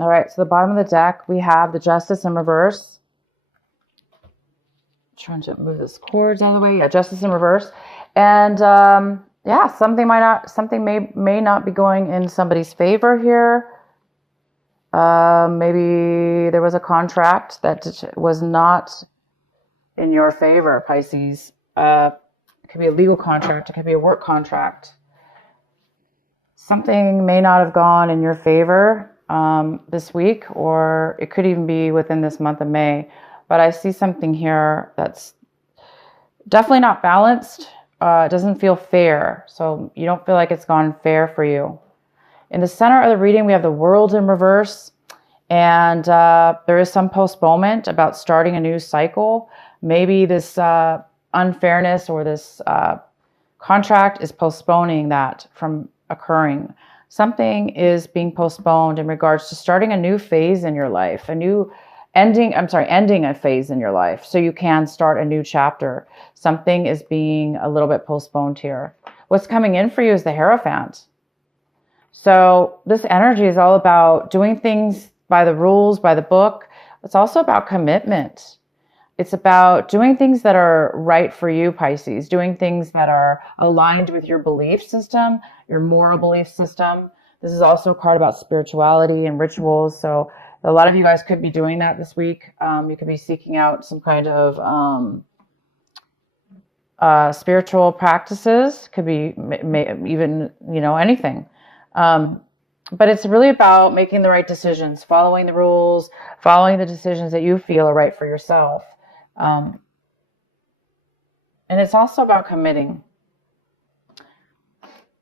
All right, so the bottom of the deck, we have the Justice in reverse. Trying to move this cords out of the way. Yeah, Justice in reverse. And yeah, something may not be going in somebody's favor here. Maybe there was a contract that was not in your favor, Pisces. It could be a legal contract. It could be a work contract. Something may not have gone in your favor this week, or it could even be within this month of May. But I see something here that's definitely not balanced. It doesn't feel fair. So you don't feel like it's gone fair for you. In the center of the reading, we have the World in reverse. And there is some postponement about starting a new cycle. Maybe this unfairness or this contract is postponing that from occurring. Something is being postponed in regards to starting a new phase in your life, ending a phase in your life so you can start a new chapter. Something is being a little bit postponed here. What's coming in for you is the Hierophant. So this energy is all about doing things by the rules, by the book. It's also about commitment. It's about doing things that are right for you, Pisces, doing things that are aligned with your belief system, your moral belief system. This is also a card about spirituality and rituals. So a lot of you guys could be doing that this week. You could be seeking out some kind of spiritual practices. Could be even, anything. But it's really about making the right decisions, following the rules, following the decisions that you feel are right for yourself. And it's also about committing.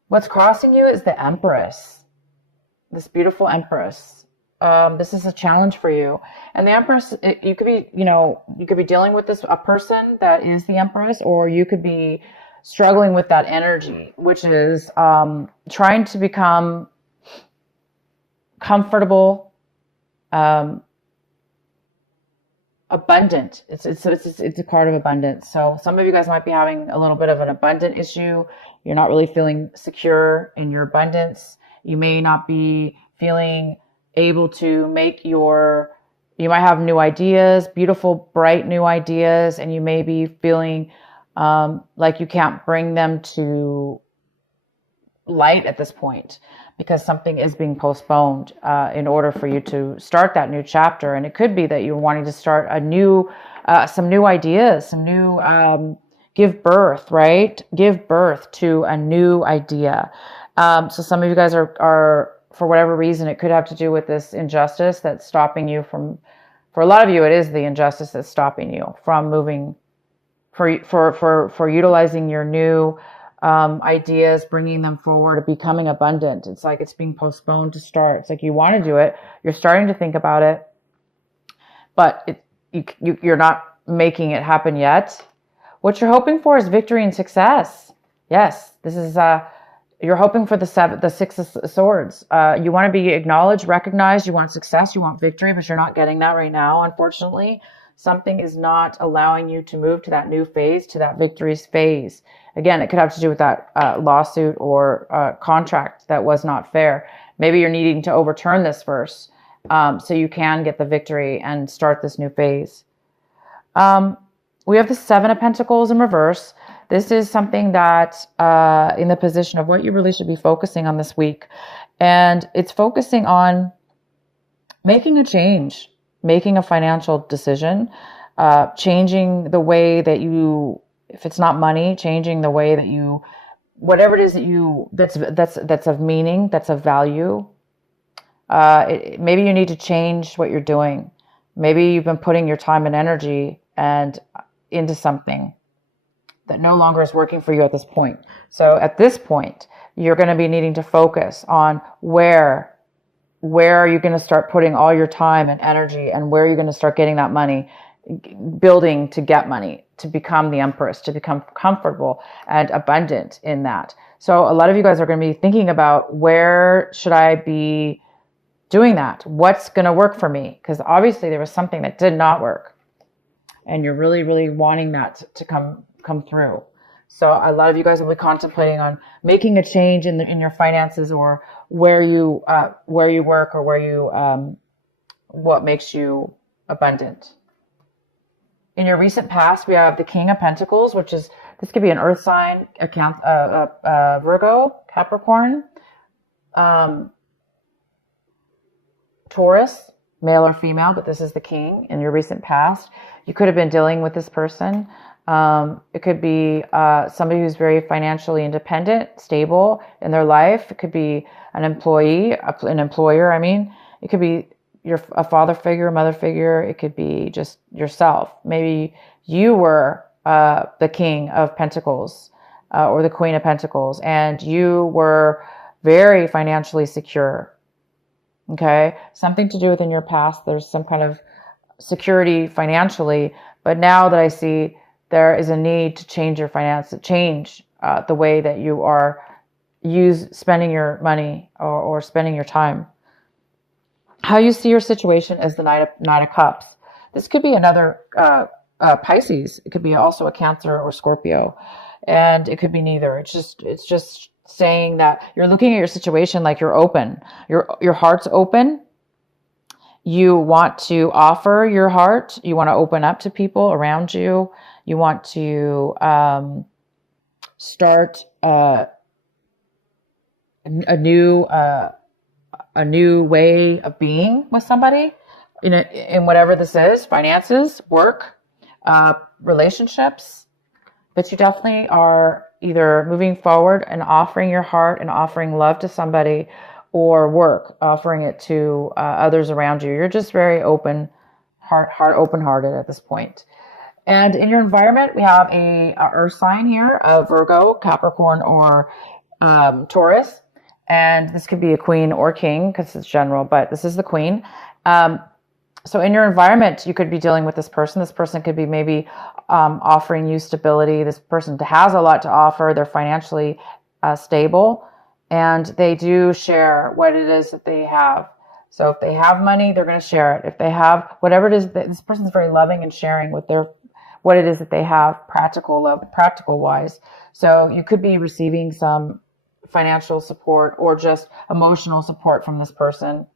What's crossing you is the Empress, this beautiful Empress. This is a challenge for you. And the Empress, you could be dealing with a person that is the Empress, or you could be struggling with that energy, which is trying to become comfortable, abundant. It's a card of abundance. So some of you guys might be having a little bit of an abundant issue. You're not really feeling secure in your abundance. You may not be feeling able to you might have new ideas, beautiful, bright new ideas, and you may be feeling like you can't bring them to light at this point because something is being postponed in order for you to start that new chapter. And it could be that you're wanting to start some new ideas, give birth, right? Give birth to a new idea. So some of you guys are, for whatever reason, it could have to do with this injustice that's stopping you from, for a lot of you, it is the injustice that's stopping you from moving, for utilizing your new ideas, bringing them forward, becoming abundant. It's like it's being postponed to start. It's like you want to do it. You're starting to think about it, but you're not making it happen yet. What you're hoping for is victory and success. Yes, this is you're hoping for the Six of Swords. You want to be acknowledged, recognized. You want success. You want victory, but you're not getting that right now, unfortunately. Something is not allowing you to move to that new phase, to that victories phase. Again, it could have to do with that lawsuit or contract that was not fair. Maybe you're needing to overturn this first so you can get the victory and start this new phase. We have the Seven of Pentacles in reverse. This is something that in the position of what you really should be focusing on this week. And it's focusing on making a change, making a financial decision, changing the way that if it's not money, changing the way that whatever it is that's of meaning, that's of value. Maybe you need to change what you're doing. Maybe you've been putting your time and energy into something that no longer is working for you at this point. So at this point, you're going to be needing to focus on where are you going to start putting all your time and energy, and where are you going to start getting that money, building to get money, to become the Empress, to become comfortable and abundant in that. So a lot of you guys are going to be thinking about, where should I be doing that? What's going to work for me? Because obviously there was something that did not work, and you're really, really wanting that to come through. So a lot of you guys will be contemplating on making a change in your finances, or where you work, or where you what makes you abundant. In your recent past, we have the King of Pentacles, which is, this could be an earth sign, Virgo, Capricorn, Taurus, male or female, but this is the king in your recent past. You could have been dealing with this person. It could be somebody who's very financially independent, stable in their life. It could be an employee, an employer, I mean. It could be a father figure, a mother figure. It could be just yourself. Maybe you were the King of Pentacles or the Queen of Pentacles, and you were very financially secure. Okay, something to do with in your past. There's some kind of security financially, but now that I see there is a need to change your finance, change the way that you are spending your money or spending your time. How you see your situation as the Knight of Cups. This could be another Pisces. It could be also a Cancer or Scorpio, and it could be neither. It's just saying that you're looking at your situation like you're open. Your heart's open. You want to offer your heart. You want to open up to people around you. You want to start a new way of being with somebody in whatever this is: finances, work, relationships. But you definitely are either moving forward and offering your heart and offering love to somebody, or work, offering it to others around you. You're just very open open-hearted at this point. And in your environment, we have a earth sign here of Virgo, Capricorn, or Taurus. And this could be a queen or king because it's general, but this is the queen. So in your environment, you could be dealing with this person. This person could be maybe offering you stability. This person has a lot to offer. They're financially stable, and they do share what it is that they have. So if they have money, they're going to share it. If they have whatever it is, this person's very loving and sharing with what it is that they have, practical wise. So you could be receiving some financial support or just emotional support from this person.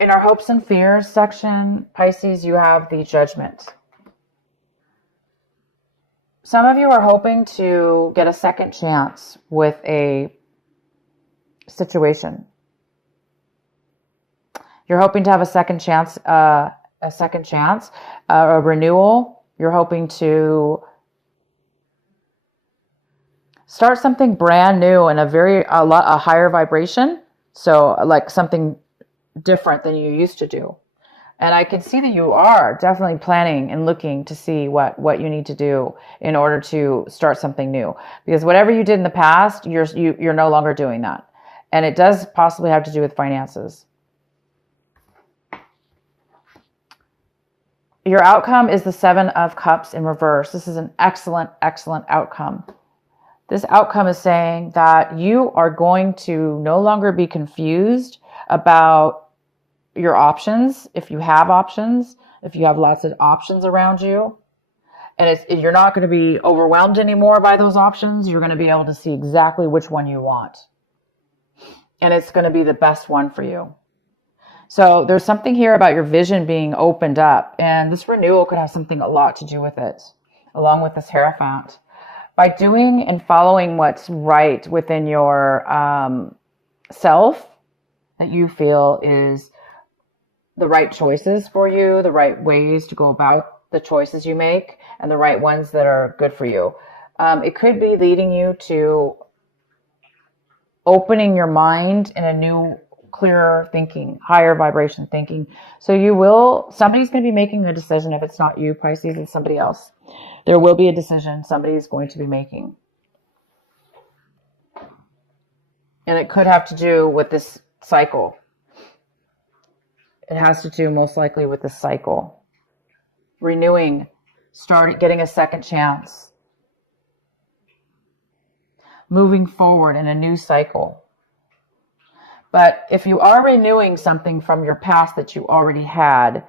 In our hopes and fears section, Pisces, you have the Judgment. Some of you are hoping to get a second chance with a situation. You're hoping to have a second chance, a renewal. You're hoping to start something brand new in a higher vibration. So like something different than you used to do. And I can see that you are definitely planning and looking to see what you need to do in order to start something new. Because whatever you did in the past, you're no longer doing that. And it does possibly have to do with finances. Your outcome is the Seven of Cups in reverse. This is an excellent, excellent outcome. This outcome is saying that you are going to no longer be confused about your options, if you have options, if you have lots of options around you. And you're not going to be overwhelmed anymore by those options. You're going to be able to see exactly which one you want. And it's going to be the best one for you. So there's something here about your vision being opened up. And this renewal could have a lot to do with it, along with this Hierophant. By doing and following what's right within your self that you feel is the right choices for you, the right ways to go about the choices you make, and the right ones that are good for you. It could be leading you to opening your mind in a new, clearer thinking, higher vibration thinking. So somebody's going to be making a decision. If it's not you, Pisces, it's somebody else. There will be a decision somebody is going to be making. And it could have to do with this cycle. It has to do most likely with this cycle. Renewing, getting a second chance. Moving forward in a new cycle. But if you are renewing something from your past that you already had,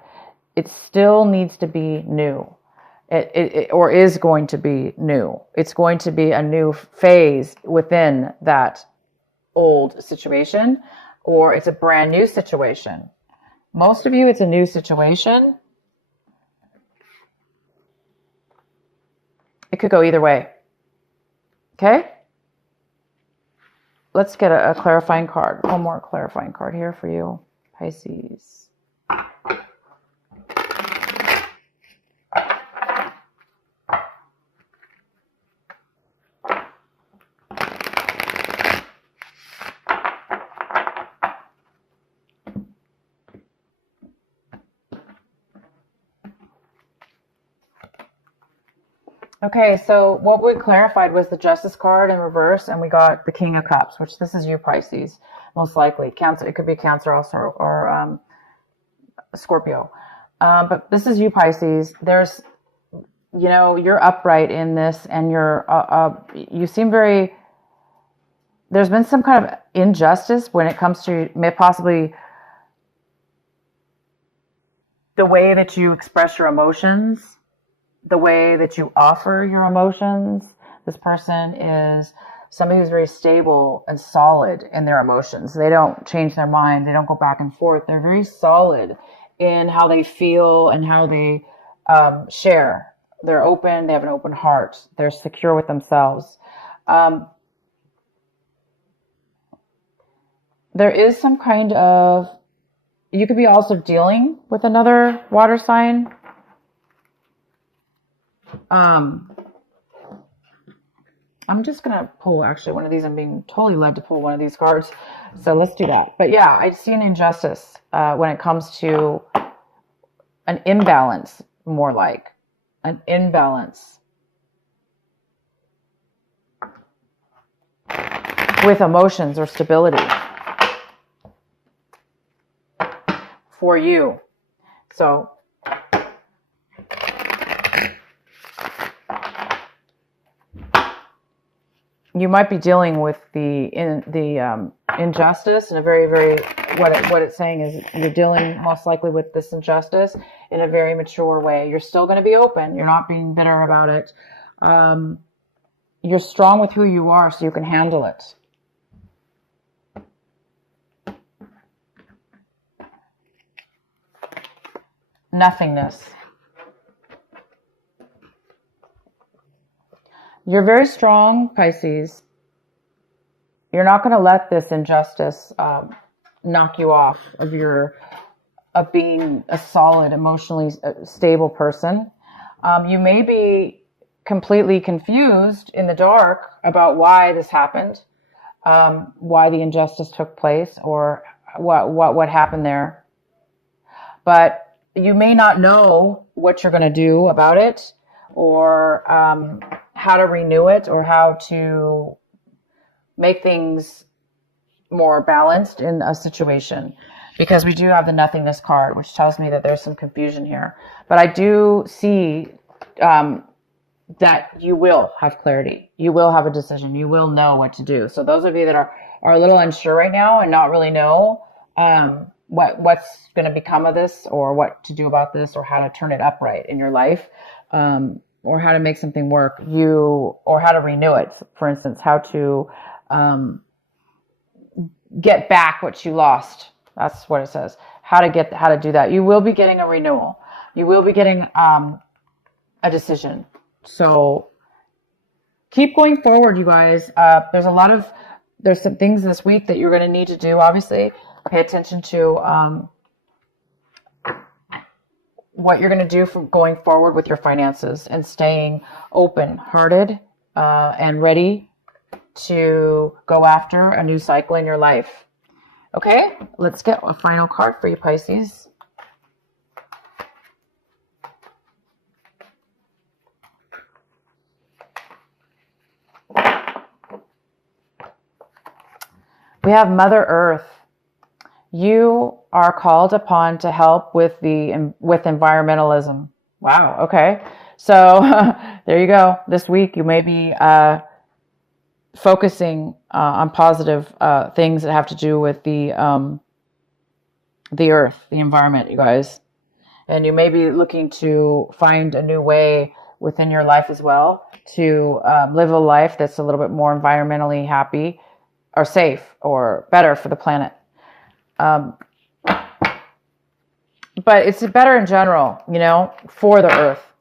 it still needs to be new. Or is going to be new. It's going to be a new phase within that old situation or it's a brand new situation. Most of you, it's a new situation. It could go either way. Okay? Let's get a clarifying card. One more clarifying card here for you, Pisces. Okay, so what we clarified was the Justice card in reverse, and we got the King of Cups, which this is you, Pisces, most likely. Cancer, it could be Cancer also, or Scorpio. But this is you, Pisces. There's, you're upright in this, and you seem very, there's been some kind of injustice when it comes to possibly the way that you express your emotions, the way that you offer your emotions. This person is somebody who's very stable and solid in their emotions. They don't change their mind. They don't go back and forth. They're very solid in how they feel and how they share. They're open. They have an open heart. They're secure with themselves. There is some kind of, you could be also dealing with another water sign. I'm just going to pull actually one of these. I'm being totally led to pull one of these cards. So let's do that. But yeah, I see an injustice when it comes to an imbalance, more like an imbalance with emotions or stability for you. So you might be dealing with the injustice in a very, very, what it's saying is you're dealing most likely with this injustice in a very mature way. You're still going to be open. You're not being bitter about it. You're strong with who you are, so you can handle it. Nothingness. You're very strong, Pisces. You're not going to let this injustice knock you off of being a solid, emotionally stable person. You may be completely confused in the dark about why this happened, why the injustice took place, or what happened there. But you may not know what you're going to do about it, or how to renew it, or how to make things more balanced in a situation, because we do have the nothingness card, which tells me that there's some confusion here. But I do see that you will have clarity. You will have a decision. You will know what to do. So those of you that are a little unsure right now and not really know what's going to become of this, or what to do about this, or how to turn it upright in your life, or how to make something work, or how to renew it, for instance, how to get back what you lost. That's what it says. How to do that. You will be getting a renewal. You will be getting a decision. So keep going forward, you guys. There's some things this week that you're going to need to do. Obviously, pay attention to what you're going to do for going forward with your finances, and staying open-hearted and ready to go after a new cycle in your life. Okay, let's get a final card for you, Pisces. We have Mother Earth. You are called upon to help with environmentalism. Wow. Okay. So there you go. This week you may be focusing on positive things that have to do with the earth, the environment, you guys. And you may be looking to find a new way within your life as well to live a life that's a little bit more environmentally happy, or safe, or better for the planet. But it's better in general, you know, for the earth.